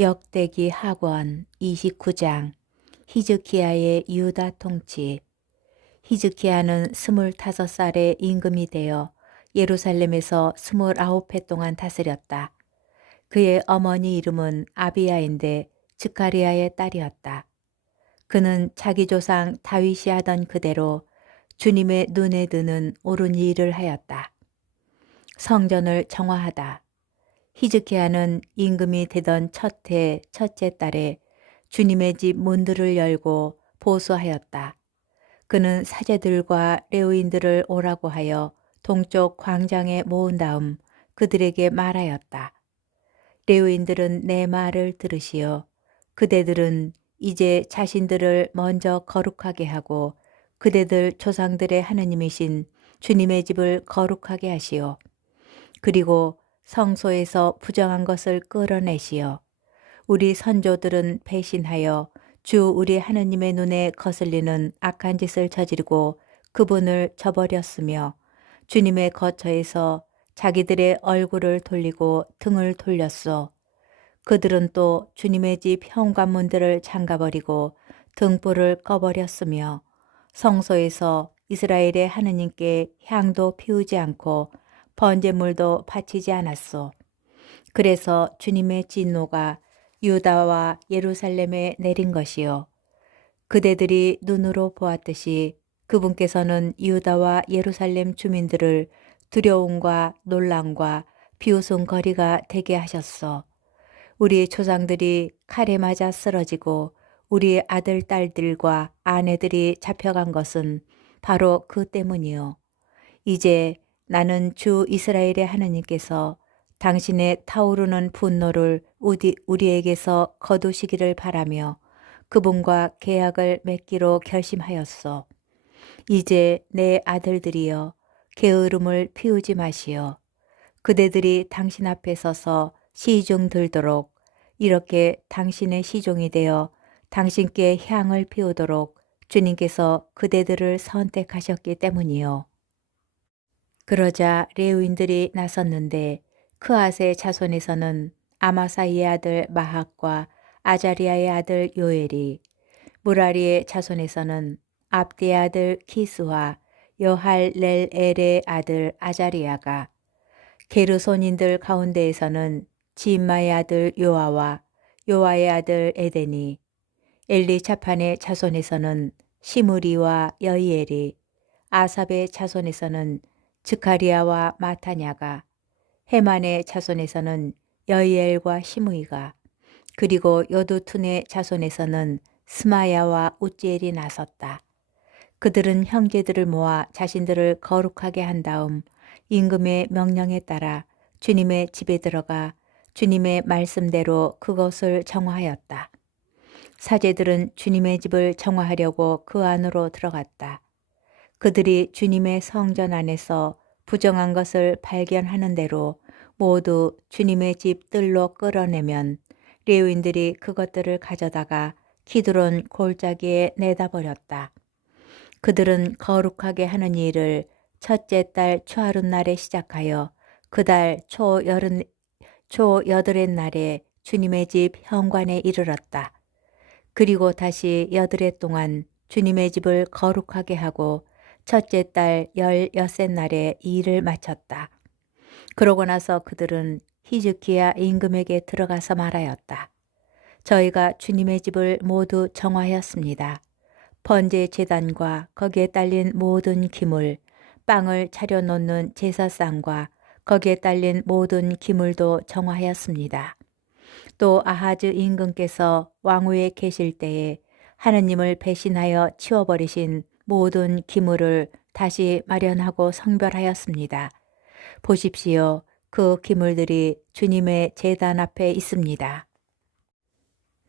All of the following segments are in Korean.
역대기 하권 29장 히즈키야의 유다 통치. 히즈키야는 25살의 임금이 되어 예루살렘에서 29해 동안 다스렸다. 그의 어머니 이름은 아비야인데 즈카리아의 딸이었다. 그는 자기 조상 다윗이 하던 그대로 주님의 눈에 드는 옳은 일을 하였다. 성전을 정화하다. 히즈키야는 임금이 되던 첫 해 첫째 달에 주님의 집 문들을 열고 보수하였다. 그는 사제들과 레위인들을 오라고 하여 동쪽 광장에 모은 다음 그들에게 말하였다. 레위인들은 내 말을 들으시어 그대들은 이제 자신들을 먼저 거룩하게 하고 그대들 조상들의 하느님이신 주님의 집을 거룩하게 하시오. 그리고 성소에서 부정한 것을 끌어내시어 우리 선조들은 배신하여 주 우리 하느님의 눈에 거슬리는 악한 짓을 저지르고 그분을 저버렸으며 주님의 거처에서 자기들의 얼굴을 돌리고 등을 돌렸소. 그들은 또 주님의 집 현관문들을 잠가버리고 등불을 꺼버렸으며 성소에서 이스라엘의 하느님께 향도 피우지 않고 번제물도 바치지 않았소. 그래서 주님의 진노가 유다와 예루살렘에 내린 것이요. 그대들이 눈으로 보았듯이 그분께서는 유다와 예루살렘 주민들을 두려움과 놀람과 비웃음거리가 되게 하셨소. 우리 조상들이 칼에 맞아 쓰러지고 우리 아들, 딸들과 아내들이 잡혀간 것은 바로 그 때문이요. 이제 나는 주 이스라엘의 하느님께서 당신의 타오르는 분노를 우리에게서 거두시기를 바라며 그분과 계약을 맺기로 결심하였소. 이제 내 아들들이여 게으름을 피우지 마시오. 그대들이 당신 앞에 서서 시중 들도록 이렇게 당신의 시종이 되어 당신께 향을 피우도록 주님께서 그대들을 선택하셨기 때문이요. 그러자 레위인들이 나섰는데 크앗의 자손에서는 아마사이의 아들 마학과 아자리아의 아들 요엘이, 무라리의 자손에서는 압디의 아들 키스와 여할렐엘의 아들 아자리아가, 게르손인들 가운데에서는 지임마의 아들 요아와 요아의 아들 에덴이, 엘리차판의 자손에서는 시므리와 여이엘이, 아삽의 자손에서는 즈카리아와 마타냐가, 헤만의 자손에서는 여이엘과 시므이가, 그리고 여두툰의 자손에서는 스마야와 우찌엘이 나섰다. 그들은 형제들을 모아 자신들을 거룩하게 한 다음 임금의 명령에 따라 주님의 집에 들어가 주님의 말씀대로 그것을 정화하였다. 사제들은 주님의 집을 정화하려고 그 안으로 들어갔다. 그들이 주님의 성전 안에서 부정한 것을 발견하는 대로 모두 주님의 집 뜰로 끌어내면 레위인들이 그것들을 가져다가 기드론 골짜기에 내다 버렸다. 그들은 거룩하게 하는 일을 첫째 달 초하룻날에 시작하여 그 달 초여덟의 날에 주님의 집 현관에 이르렀다. 그리고 다시 여드레 동안 주님의 집을 거룩하게 하고 첫째 달 16째 날에 이 일을 마쳤다. 그러고 나서 그들은 히즈키야 임금에게 들어가서 말하였다. 저희가 주님의 집을 모두 정화하였습니다. 번제 제단과 거기에 딸린 모든 기물, 빵을 차려놓는 제사상과 거기에 딸린 모든 기물도 정화하였습니다. 또 아하즈 임금께서 왕위에 계실 때에 하느님을 배신하여 치워버리신 모든 기물을 다시 마련하고 성별하였습니다. 보십시오. 그 기물들이 주님의 제단 앞에 있습니다.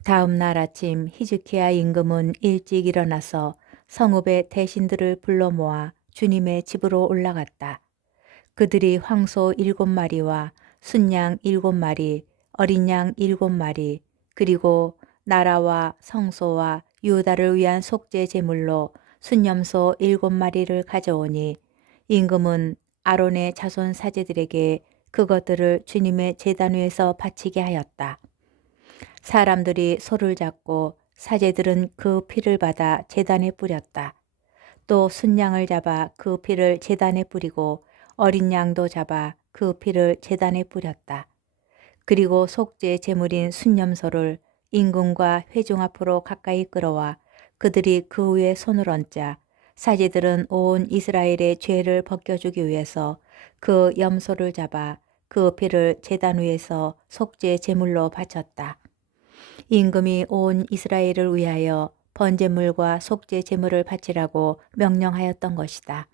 다음 날 아침 히즈키야 임금은 일찍 일어나서 성읍의 대신들을 불러 모아 주님의 집으로 올라갔다. 그들이 황소 7마리와 순양 7마리, 어린 양 7마리, 그리고 나라와 성소와 유다를 위한 속죄 제물로 순염소 7마리를 가져오니 임금은 아론의 자손 사제들에게 그것들을 주님의 제단 위에서 바치게 하였다. 사람들이 소를 잡고 사제들은 그 피를 받아 제단에 뿌렸다. 또 순양을 잡아 그 피를 제단에 뿌리고 어린 양도 잡아 그 피를 제단에 뿌렸다. 그리고 속죄 제물인 순념소를 임금과 회중 앞으로 가까이 끌어와 그들이 그 위에 손을 얹자 사제들은 온 이스라엘의 죄를 벗겨주기 위해서 그 염소를 잡아 그 피를 제단 위에서 속죄 제물로 바쳤다. 임금이 온 이스라엘을 위하여 번제물과 속죄 제물을 바치라고 명령하였던 것이다.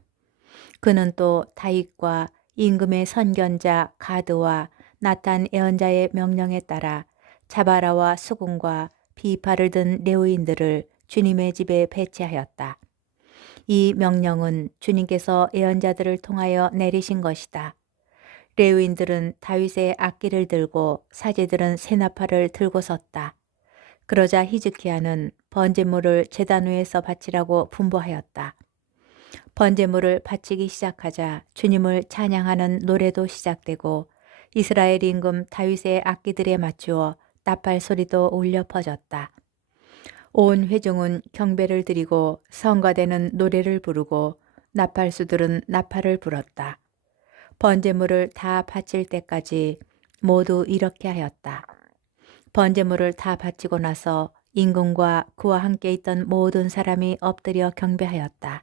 그는 또 다윗과 임금의 선견자 가드와 나탄 예언자의 명령에 따라 자바라와 수군과 비파를 든 레위인들을 주님의 집에 배치하였다. 이 명령은 주님께서 예언자들을 통하여 내리신 것이다. 레위인들은 다윗의 악기를 들고 사제들은 세나팔을 들고 섰다. 그러자 히즈키야는 번제물을 제단 위에서 바치라고 분부하였다. 번제물을 바치기 시작하자 주님을 찬양하는 노래도 시작되고 이스라엘 임금 다윗의 악기들에 맞추어 나팔 소리도 울려 퍼졌다. 온 회중은 경배를 드리고 성가되는 노래를 부르고 나팔수들은 나팔을 불었다. 번제물을 다 바칠 때까지 모두 이렇게 하였다. 번제물을 다 바치고 나서 임금과 그와 함께 있던 모든 사람이 엎드려 경배하였다.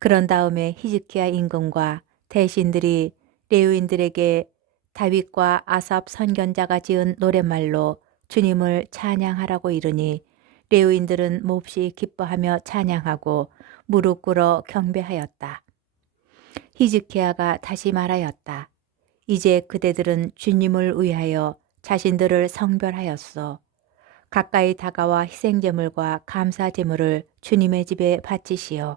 그런 다음에 히즈키야 임금과 대신들이 레위인들에게 다윗과 아삽 선견자가 지은 노랫말로 주님을 찬양하라고 이르니 레위인들은 몹시 기뻐하며 찬양하고 무릎 꿇어 경배하였다. 히즈키야가 다시 말하였다. 이제 그대들은 주님을 위하여 자신들을 성별하였소. 가까이 다가와 희생제물과 감사제물을 주님의 집에 바치시오.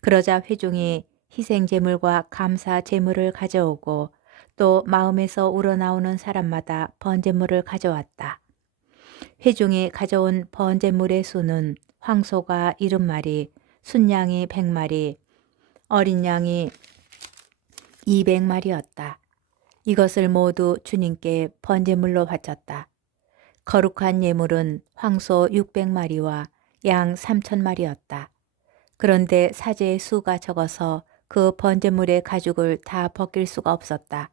그러자 회중이 희생제물과 감사제물을 가져오고 또 마음에서 우러나오는 사람마다 번제물을 가져왔다. 회중이 가져온 번제물의 수는 황소가 70마리, 순양이 100마리, 어린 양이 200마리였다. 이것을 모두 주님께 번제물로 바쳤다. 거룩한 예물은 황소 600마리와 양 3000마리였다. 그런데 사제의 수가 적어서 그 번제물의 가죽을 다 벗길 수가 없었다.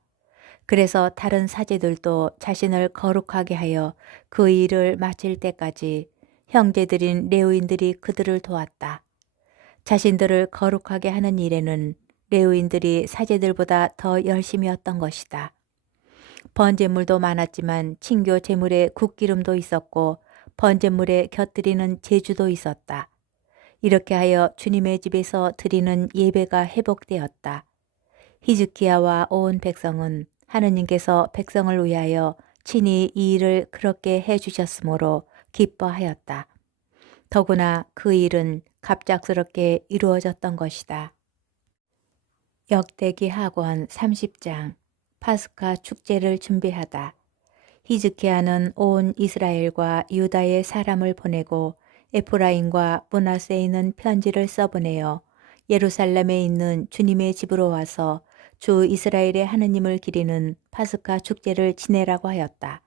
그래서 다른 사제들도 자신을 거룩하게 하여 그 일을 마칠 때까지 형제들인 레위인들이 그들을 도왔다. 자신들을 거룩하게 하는 일에는 레위인들이 사제들보다 더 열심이었던 것이다. 번제물도 많았지만 친교 제물에 국기름도 있었고 번제물에 곁들이는 제주도 있었다. 이렇게 하여 주님의 집에서 드리는 예배가 회복되었다. 히즈키야와 온 백성은 하느님께서 백성을 위하여 친히 이 일을 그렇게 해주셨으므로 기뻐하였다. 더구나 그 일은 갑작스럽게 이루어졌던 것이다. 역대기 하권 30장 파스카 축제를 준비하다. 히즈키야는 온 이스라엘과 유다의 사람을 보내고 에프라임과 므낫세에 있는 편지를 써보내어 예루살렘에 있는 주님의 집으로 와서 주 이스라엘의 하느님을 기리는 파스카 축제를 지내라고 하였다.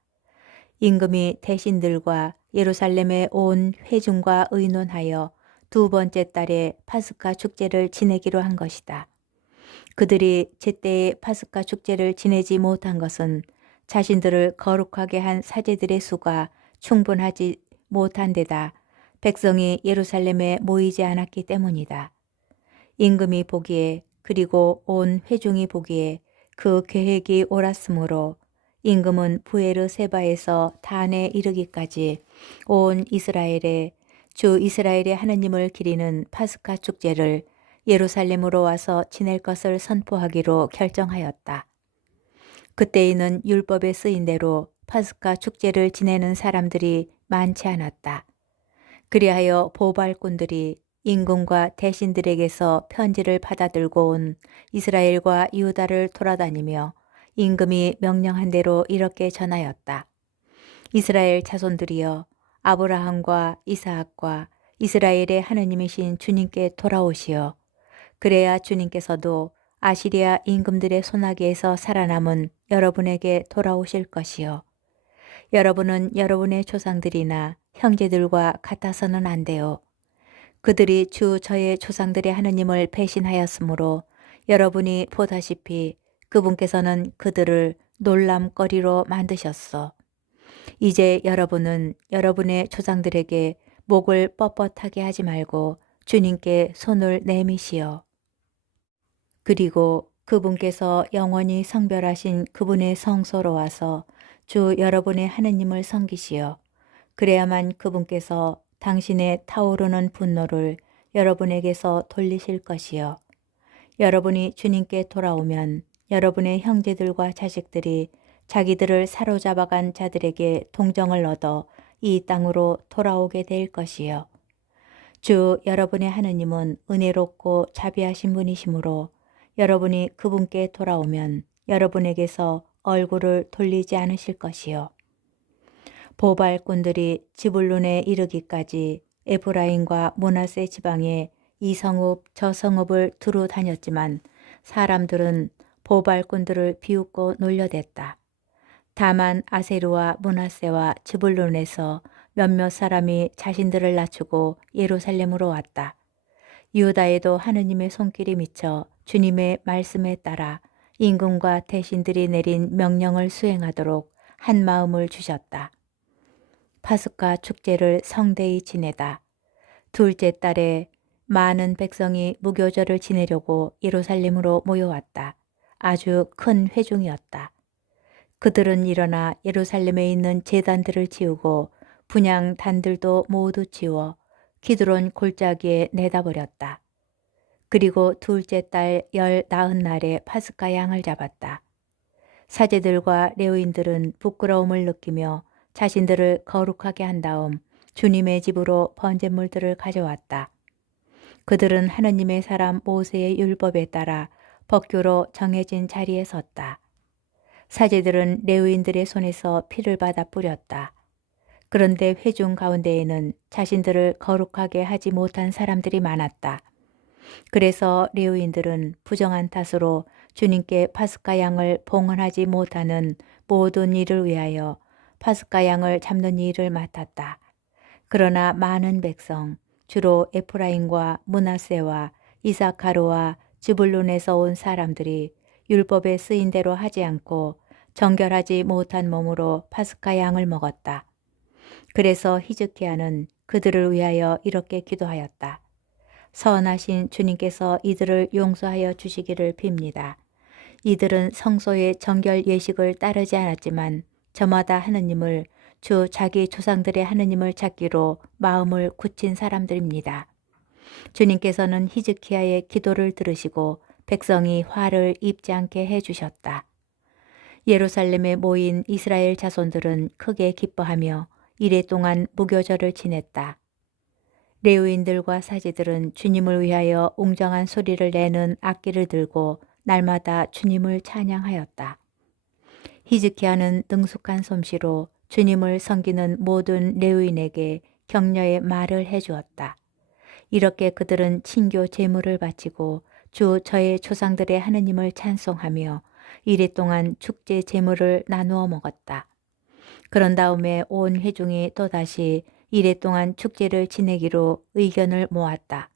임금이 대신들과 예루살렘의 온 회중과 의논하여 두 번째 달에 파스카 축제를 지내기로 한 것이다. 그들이 제때에 파스카 축제를 지내지 못한 것은 자신들을 거룩하게 한 사제들의 수가 충분하지 못한 데다 백성이 예루살렘에 모이지 않았기 때문이다. 임금이 보기에 그리고 온 회중이 보기에 그 계획이 옳았으므로 임금은 부에르세바에서 단에 이르기까지 온 이스라엘에 주 이스라엘의 하느님을 기리는 파스카 축제를 예루살렘으로 와서 지낼 것을 선포하기로 결정하였다. 그때에는 율법에 쓰인 대로 파스카 축제를 지내는 사람들이 많지 않았다. 그리하여 보발꾼들이 임금과 대신들에게서 편지를 받아들고 온 이스라엘과 유다를 돌아다니며 임금이 명령한 대로 이렇게 전하였다. 이스라엘 자손들이여 아브라함과 이스하악과 이스라엘의 하느님이신 주님께 돌아오시어 그래야 주님께서도 아시리아 임금들의 손아귀에서 살아남은 여러분에게 돌아오실 것이요 여러분은 여러분의 조상들이나 형제들과 같아서는 안 돼요. 그들이 주 저의 조상들의 하느님을 배신하였으므로 여러분이 보다시피 그분께서는 그들을 놀람거리로 만드셨어. 이제 여러분은 여러분의 조상들에게 목을 뻣뻣하게 하지 말고 주님께 손을 내미시어. 그리고 그분께서 영원히 성별하신 그분의 성소로 와서 주 여러분의 하느님을 섬기시어. 그래야만 그분께서 당신의 타오르는 분노를 여러분에게서 돌리실 것이요. 여러분이 주님께 돌아오면 여러분의 형제들과 자식들이 자기들을 사로잡아간 자들에게 동정을 얻어 이 땅으로 돌아오게 될 것이요. 주 여러분의 하느님은 은혜롭고 자비하신 분이시므로 여러분이 그분께 돌아오면 여러분에게서 얼굴을 돌리지 않으실 것이요. 보발꾼들이 지불룬에 이르기까지 에브라임과 므낫세 지방에 이 성읍 저 성읍을 두루 다녔지만 사람들은 보발꾼들을 비웃고 놀려댔다. 다만 아세르와 므낫세와 지불룬에서 몇몇 사람이 자신들을 낮추고 예루살렘으로 왔다. 유다에도 하느님의 손길이 미쳐 주님의 말씀에 따라 임금과 대신들이 내린 명령을 수행하도록 한 마음을 주셨다. 파스카 축제를 성대히 지내다. 둘째 달에 많은 백성이 무교절을 지내려고 예루살렘으로 모여왔다. 아주 큰 회중이었다. 그들은 일어나 예루살렘에 있는 제단들을 지우고 분향단들도 모두 지워 기드론 골짜기에 내다버렸다. 그리고 둘째 달 19날에 파스카 양을 잡았다. 사제들과 레위인들은 부끄러움을 느끼며 자신들을 거룩하게 한 다음 주님의 집으로 번제물들을 가져왔다. 그들은 하느님의 사람 모세의 율법에 따라 법규로 정해진 자리에 섰다. 사제들은 레위인들의 손에서 피를 받아 뿌렸다. 그런데 회중 가운데에는 자신들을 거룩하게 하지 못한 사람들이 많았다. 그래서 레위인들은 부정한 탓으로 주님께 파스카 양을 봉헌하지 못하는 모든 일을 위하여 파스카 양을 잡는 일을 맡았다. 그러나 많은 백성, 주로 에프라임과 므낫세와 이사카르와 즈불룬에서 온 사람들이 율법에 쓰인 대로 하지 않고 정결하지 못한 몸으로 파스카 양을 먹었다. 그래서 히즈키야는 그들을 위하여 이렇게 기도하였다. 선하신 주님께서 이들을 용서하여 주시기를 빕니다. 이들은 성소의 정결 예식을 따르지 않았지만 저마다 하느님을 주 자기 조상들의 하느님을 찾기로 마음을 굳힌 사람들입니다. 주님께서는 히즈키야의 기도를 들으시고 백성이 화를 입지 않게 해주셨다. 예루살렘에 모인 이스라엘 자손들은 크게 기뻐하며 이레 동안 무교절을 지냈다. 레위인들과 사제들은 주님을 위하여 웅장한 소리를 내는 악기를 들고 날마다 주님을 찬양하였다. 히즈키야는 능숙한 솜씨로 주님을 섬기는 모든 레위인에게 격려의 말을 해주었다. 이렇게 그들은 친교 제물을 바치고 주 저의 조상들의 하느님을 찬송하며 이레 동안 축제 제물을 나누어 먹었다. 그런 다음에 온 회중이 또다시 이레 동안 축제를 지내기로 의견을 모았다.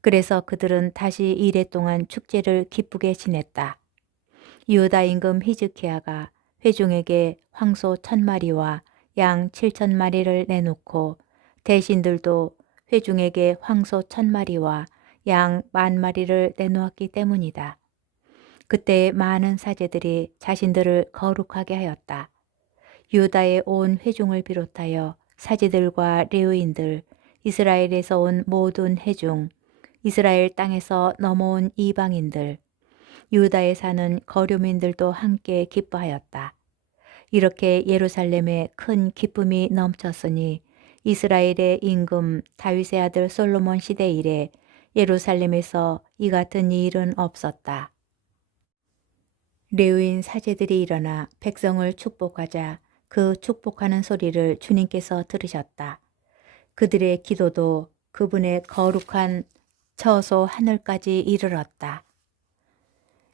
그래서 그들은 다시 이레 동안 축제를 기쁘게 지냈다. 유다 임금 히즈키야가 회중에게 황소 1000마리와 양 7000마리를 내놓고 대신들도 회중에게 황소 1000마리와 양 10,000마리를 내놓았기 때문이다. 그때 많은 사제들이 자신들을 거룩하게 하였다. 유다의 온 회중을 비롯하여 사제들과 레위인들, 이스라엘에서 온 모든 회중, 이스라엘 땅에서 넘어온 이방인들, 유다에 사는 거류민들도 함께 기뻐하였다. 이렇게 예루살렘에 큰 기쁨이 넘쳤으니 이스라엘의 임금 다윗의 아들 솔로몬 시대 이래 예루살렘에서 이 같은 일은 없었다. 레위인 사제들이 일어나 백성을 축복하자 그 축복하는 소리를 주님께서 들으셨다. 그들의 기도도 그분의 거룩한 처소 하늘까지 이르렀다.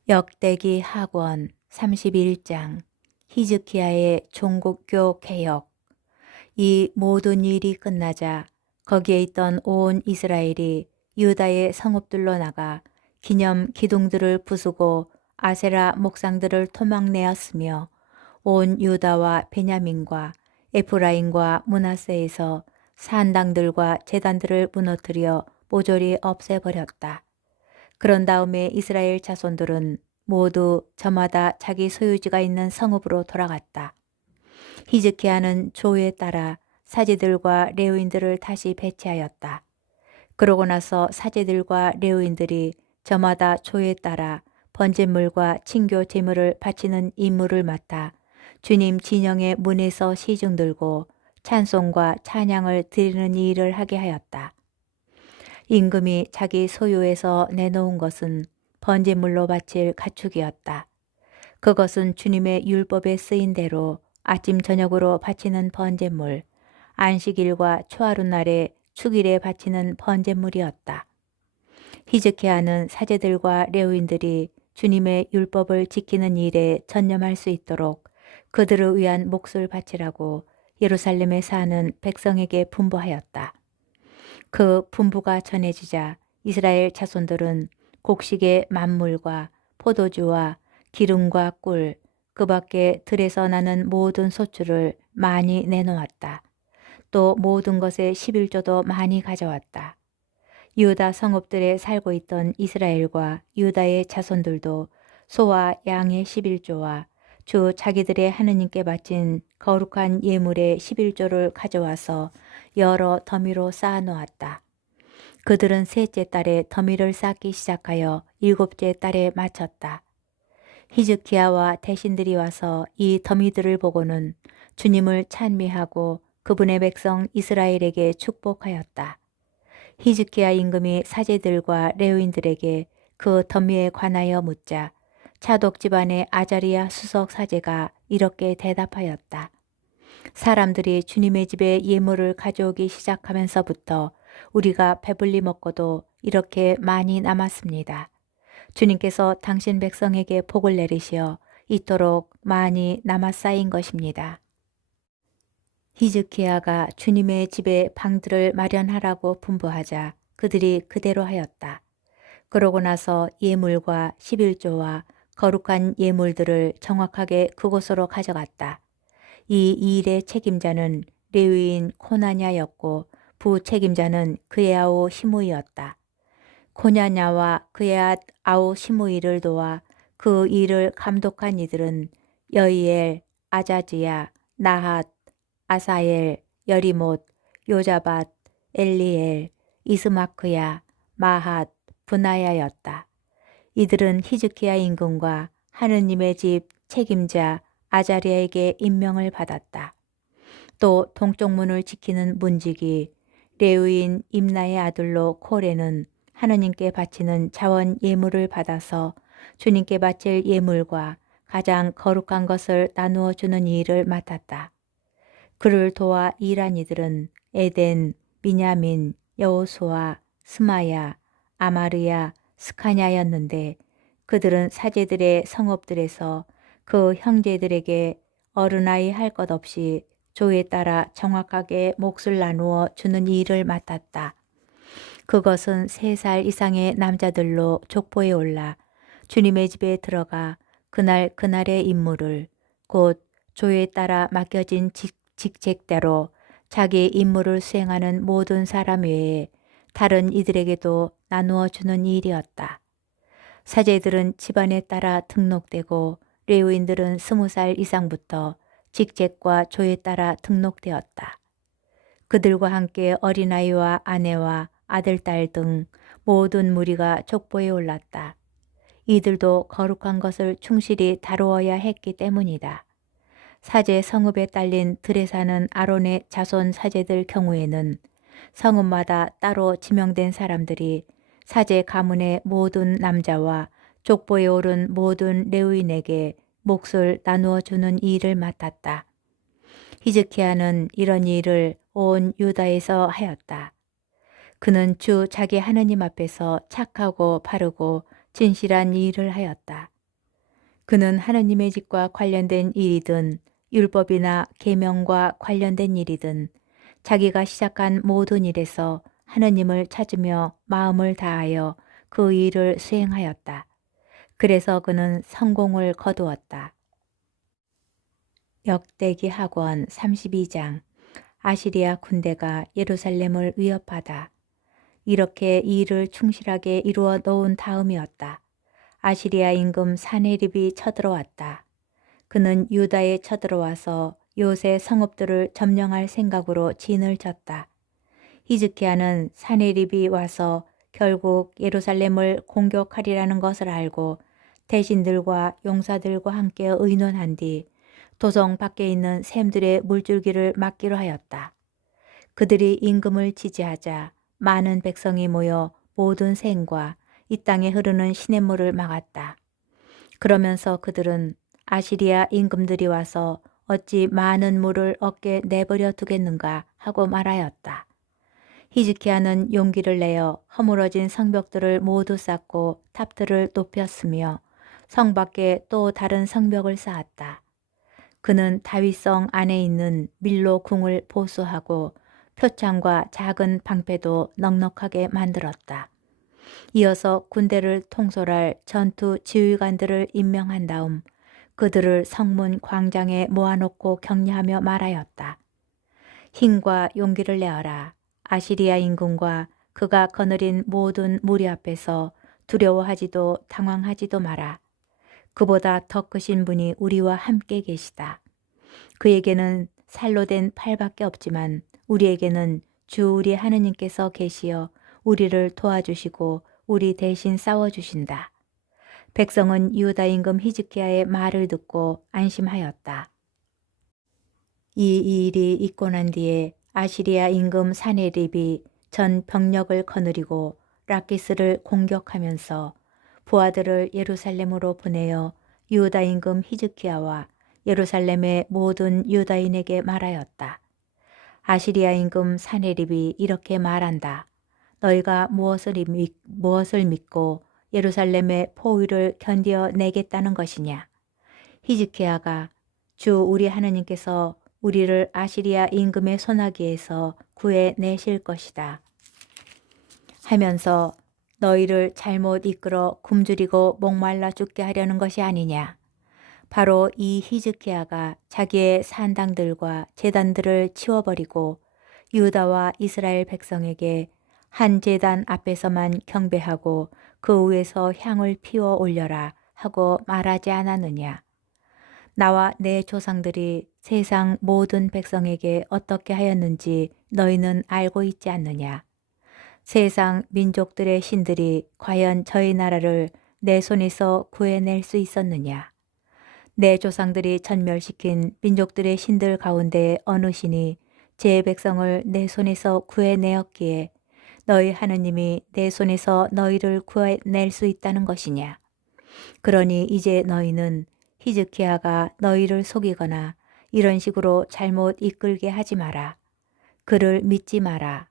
역대기 하권 31장. 히즈키야의 종국교 개혁. 이 모든 일이 끝나자 거기에 있던 온 이스라엘이 유다의 성읍들로 나가 기념 기둥들을 부수고 아세라 목상들을 토막내었으며 온 유다와 베냐민과 에프라임과 므낫세에서 산당들과 제단들을 무너뜨려 모조리 없애버렸다. 그런 다음에 이스라엘 자손들은 모두 저마다 자기 소유지가 있는 성읍으로 돌아갔다. 히즈키야는 조에 따라 사제들과 레위인들을 다시 배치하였다. 그러고 나서 사제들과 레위인들이 저마다 조에 따라 번제물과 친교 제물을 바치는 임무를 맡아 주님 진영의 문에서 시중 들고 찬송과 찬양을 드리는 일을 하게 하였다. 임금이 자기 소유에서 내놓은 것은 번제물로 바칠 가축이었다. 그것은 주님의 율법에 쓰인 대로 아침 저녁으로 바치는 번제물, 안식일과 초하룻날에 축일에 바치는 번제물이었다. 히즈키야는 사제들과 레위인들이 주님의 율법을 지키는 일에 전념할 수 있도록 그들을 위한 몫을 바치라고 예루살렘에 사는 백성에게 분부하였다. 그 분부가 전해지자 이스라엘 자손들은 곡식의 만물과 포도주와 기름과 꿀, 그 밖에 들에서 나는 모든 소출을 많이 내놓았다. 또 모든 것의 11조도 많이 가져왔다. 유다 성읍들에 살고 있던 이스라엘과 유다의 자손들도 소와 양의 11조와 주 자기들의 하느님께 바친 거룩한 예물의 11조를 가져와서 여러 더미로 쌓아 놓았다. 그들은 셋째 달에 더미를 쌓기 시작하여 일곱째 달에 마쳤다. 히즈키야와 대신들이 와서 이 더미들을 보고는 주님을 찬미하고 그분의 백성 이스라엘에게 축복하였다. 히즈키야 임금이 사제들과 레위인들에게 그 더미에 관하여 묻자 차독 집안의 아자리야 수석 사제가 이렇게 대답하였다. 사람들이 주님의 집에 예물을 가져오기 시작하면서부터 우리가 배불리 먹고도 이렇게 많이 남았습니다. 주님께서 당신 백성에게 복을 내리시어 이토록 많이 남아 쌓인 것입니다. 히즈키야가 주님의 집에 방들을 마련하라고 분부하자 그들이 그대로 하였다. 그러고 나서 예물과 11조와 거룩한 예물들을 정확하게 그곳으로 가져갔다. 이 일의 책임자는 레위인 코나냐였고 부책임자는 그의 아우 시므이였다. 코냐냐와 그의 아우 시므이를 도와 그 일을 감독한 이들은 여이엘, 아자지야, 나핫, 아사엘, 여리못, 요자밧, 엘리엘, 이스마크야, 마핫, 분하야였다. 이들은 히즈키야 임금과 하느님의 집 책임자 아자리아에게 임명을 받았다. 또 동쪽 문을 지키는 문지기 레위인 임나의 아들로 코레는 하느님께 바치는 자원 예물을 받아서 주님께 바칠 예물과 가장 거룩한 것을 나누어 주는 일을 맡았다. 그를 도와 일한 이들은 에덴, 미냐민, 여호수아, 스마야, 아마르야, 스카냐였는데 그들은 사제들의 성읍들에서 그 형제들에게 어른아이 할 것 없이 조에 따라 정확하게 몫을 나누어 주는 일을 맡았다. 그것은 3살 이상의 남자들로 족보에 올라 주님의 집에 들어가 그날의 임무를 곧 조에 따라 맡겨진 직책대로 자기 임무를 수행하는 모든 사람 외에 다른 이들에게도 나누어 주는 일이었다. 사제들은 집안에 따라 등록되고 레위인들은 20살 이상부터 직책과 조에 따라 등록되었다. 그들과 함께 어린아이와 아내와 아들, 딸 등 모든 무리가 족보에 올랐다. 이들도 거룩한 것을 충실히 다루어야 했기 때문이다. 사제 성읍에 딸린 들에 사는 아론의 자손 사제들 경우에는 성읍마다 따로 지명된 사람들이 사제 가문의 모든 남자와 족보에 오른 모든 레위인에게 몫을 나누어 주는 일을 맡았다. 히즈키야는 이런 일을 온 유다에서 하였다. 그는 주 자기 하느님 앞에서 착하고 바르고 진실한 일을 하였다. 그는 하느님의 집과 관련된 일이든 율법이나 계명과 관련된 일이든 자기가 시작한 모든 일에서 하느님을 찾으며 마음을 다하여 그 일을 수행하였다. 그래서 그는 성공을 거두었다. 역대기 학원 32장. 아시리아 군대가 예루살렘을 위협하다. 이렇게 이 일을 충실하게 이루어 놓은 다음이었다. 아시리아 임금 사네립이 쳐들어왔다. 그는 유다에 쳐들어와서 요새 성읍들을 점령할 생각으로 진을 쳤다. 히즈키야는 사네립이 와서 결국 예루살렘을 공격하리라는 것을 알고 대신들과 용사들과 함께 의논한 뒤 도성 밖에 있는 샘들의 물줄기를 막기로 하였다. 그들이 임금을 지지하자 많은 백성이 모여 모든 샘과 이 땅에 흐르는 시냇물을 막았다. 그러면서 그들은 아시리아 임금들이 와서 어찌 많은 물을 얻게 내버려 두겠는가 하고 말하였다. 히즈키야는 용기를 내어 허물어진 성벽들을 모두 쌓고 탑들을 높였으며 성 밖에 또 다른 성벽을 쌓았다. 그는 다윗성 안에 있는 밀로 궁을 보수하고 표창과 작은 방패도 넉넉하게 만들었다. 이어서 군대를 통솔할 전투 지휘관들을 임명한 다음 그들을 성문 광장에 모아놓고 격려하며 말하였다. 힘과 용기를 내어라. 아시리아 임금과 그가 거느린 모든 무리 앞에서 두려워하지도 당황하지도 마라. 그보다 더 크신 분이 우리와 함께 계시다. 그에게는 살로 된 팔밖에 없지만 우리에게는 주 우리 하느님께서 계시어 우리를 도와주시고 우리 대신 싸워주신다. 백성은 유다 임금 히즈키야의 말을 듣고 안심하였다. 이 일이 있고 난 뒤에 아시리아 임금 사네립이 전 병력을 거느리고 라키스를 공격하면서 부하들을 예루살렘으로 보내어 유다 임금 히즈키야와 예루살렘의 모든 유다인에게 말하였다. 아시리아 임금 사네립이 이렇게 말한다. 너희가 무엇을 믿고 예루살렘의 포위를 견디어 내겠다는 것이냐? 히즈키야가 주 우리 하느님께서 우리를 아시리아 임금의 손아귀에서 구해내실 것이다 하면서 너희를 잘못 이끌어 굶주리고 목말라 죽게 하려는 것이 아니냐. 바로 이 히즈키야가 자기의 산당들과 제단들을 치워버리고 유다와 이스라엘 백성에게 한 제단 앞에서만 경배하고 그 위에서 향을 피워 올려라 하고 말하지 않았느냐. 나와 내 조상들이 세상 모든 백성에게 어떻게 하였는지 너희는 알고 있지 않느냐. 세상 민족들의 신들이 과연 저희 나라를 내 손에서 구해낼 수 있었느냐. 내 조상들이 전멸시킨 민족들의 신들 가운데 어느 신이 제 백성을 내 손에서 구해내었기에 너희 하느님이 내 손에서 너희를 구해낼 수 있다는 것이냐. 그러니 이제 너희는 히즈키야가 너희를 속이거나 이런 식으로 잘못 이끌게 하지 마라. 그를 믿지 마라.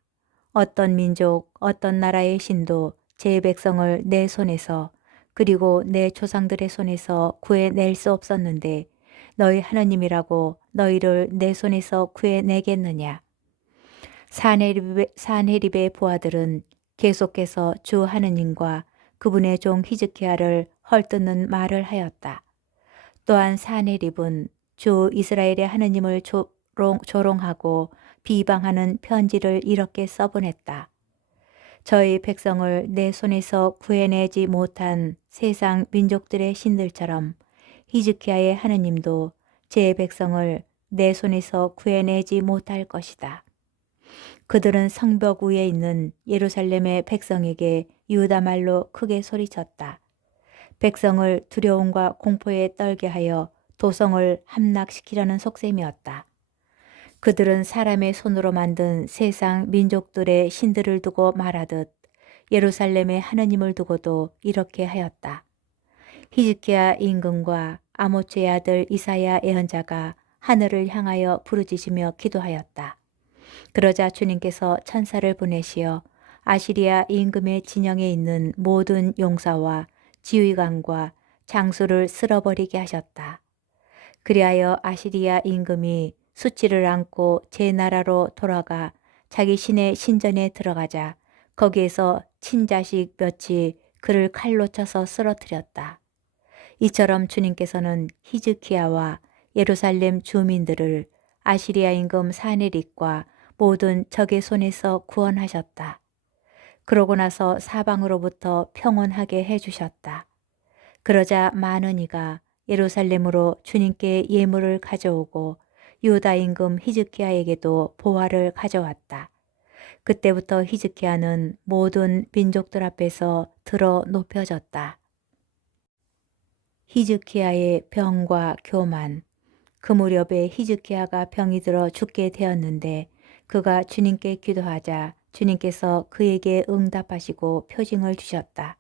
어떤 민족, 어떤 나라의 신도 제 백성을 내 손에서 그리고 내 조상들의 손에서 구해낼 수 없었는데 너희 하느님이라고 너희를 내 손에서 구해내겠느냐. 사네립의 부하들은 계속해서 주 하느님과 그분의 종 히즈키야를 헐뜯는 말을 하였다. 또한 사네립은 주 이스라엘의 하느님을 조롱하고 비방하는 편지를 이렇게 써보냈다. 저희 백성을 내 손에서 구해내지 못한 세상 민족들의 신들처럼 히즈키야의 하느님도 제 백성을 내 손에서 구해내지 못할 것이다. 그들은 성벽 위에 있는 예루살렘의 백성에게 유다 말로 크게 소리쳤다. 백성을 두려움과 공포에 떨게 하여 도성을 함락시키려는 속셈이었다. 그들은 사람의 손으로 만든 세상 민족들의 신들을 두고 말하듯 예루살렘의 하느님을 두고도 이렇게 하였다. 히즈키야 임금과 아모츠의 아들 이사야 예언자가 하늘을 향하여 부르짖으며 기도하였다. 그러자 주님께서 천사를 보내시어 아시리아 임금의 진영에 있는 모든 용사와 지휘관과 장수를 쓸어버리게 하셨다. 그리하여 아시리아 임금이 수치를 안고 제 나라로 돌아가 자기 신의 신전에 들어가자 거기에서 친자식 몇이 그를 칼로 쳐서 쓰러뜨렸다. 이처럼 주님께서는 히즈키야와 예루살렘 주민들을 아시리아 임금 사네립과 모든 적의 손에서 구원하셨다. 그러고 나서 사방으로부터 평온하게 해주셨다. 그러자 많은 이가 예루살렘으로 주님께 예물을 가져오고 유다 임금 히즈키야에게도 보화를 가져왔다. 그때부터 히즈키야는 모든 민족들 앞에서 들어 높여졌다. 히즈키야의 병과 교만. 그 무렵에 히즈키야가 병이 들어 죽게 되었는데 그가 주님께 기도하자 주님께서 그에게 응답하시고 표징을 주셨다.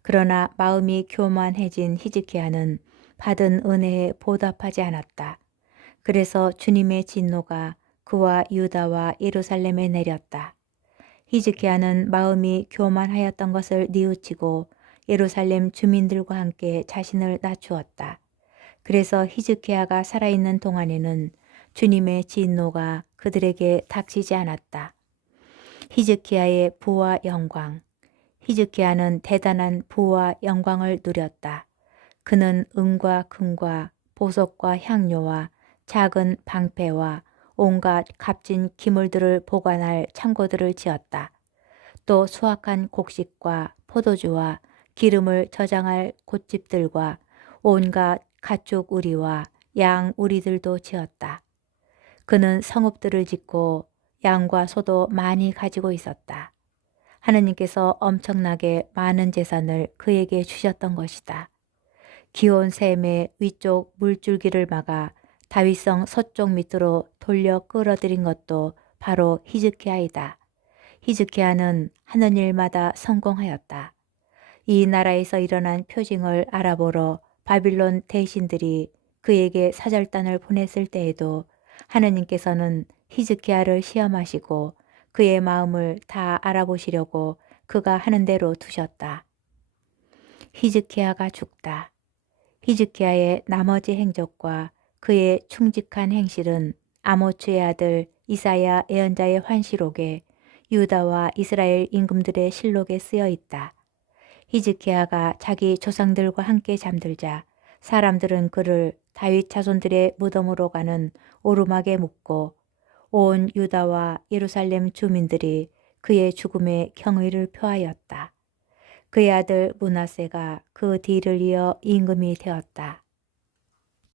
그러나 마음이 교만해진 히즈키야는 받은 은혜에 보답하지 않았다. 그래서 주님의 진노가 그와 유다와 예루살렘에 내렸다. 히즈키야는 마음이 교만하였던 것을 뉘우치고 예루살렘 주민들과 함께 자신을 낮추었다. 그래서 히즈키야가 살아있는 동안에는 주님의 진노가 그들에게 닥치지 않았다. 히즈키야의 부와 영광. 히즈키야는 대단한 부와 영광을 누렸다. 그는 은과 금과 보석과 향료와 작은 방패와 온갖 값진 기물들을 보관할 창고들을 지었다. 또 수확한 곡식과 포도주와 기름을 저장할 곶집들과 온갖 가축 우리와 양 우리들도 지었다. 그는 성읍들을 짓고 양과 소도 많이 가지고 있었다. 하느님께서 엄청나게 많은 재산을 그에게 주셨던 것이다. 기온 샘의 위쪽 물줄기를 막아 다윗성 서쪽 밑으로 돌려 끌어들인 것도 바로 히즈키야이다. 히즈키야는 하는 일마다 성공하였다. 이 나라에서 일어난 표징을 알아보러 바빌론 대신들이 그에게 사절단을 보냈을 때에도 하느님께서는 히즈키야를 시험하시고 그의 마음을 다 알아보시려고 그가 하는 대로 두셨다. 히즈키야가 죽다. 히즈키야의 나머지 행적과 그의 충직한 행실은 아모츠의 아들 이사야 예언자의 환시록에 유다와 이스라엘 임금들의 실록에 쓰여 있다. 히즈키야가 자기 조상들과 함께 잠들자 사람들은 그를 다윗 자손들의 무덤으로 가는 오르막에 묻고 온 유다와 예루살렘 주민들이 그의 죽음에 경의를 표하였다. 그의 아들 므낫세가 그 뒤를 이어 임금이 되었다.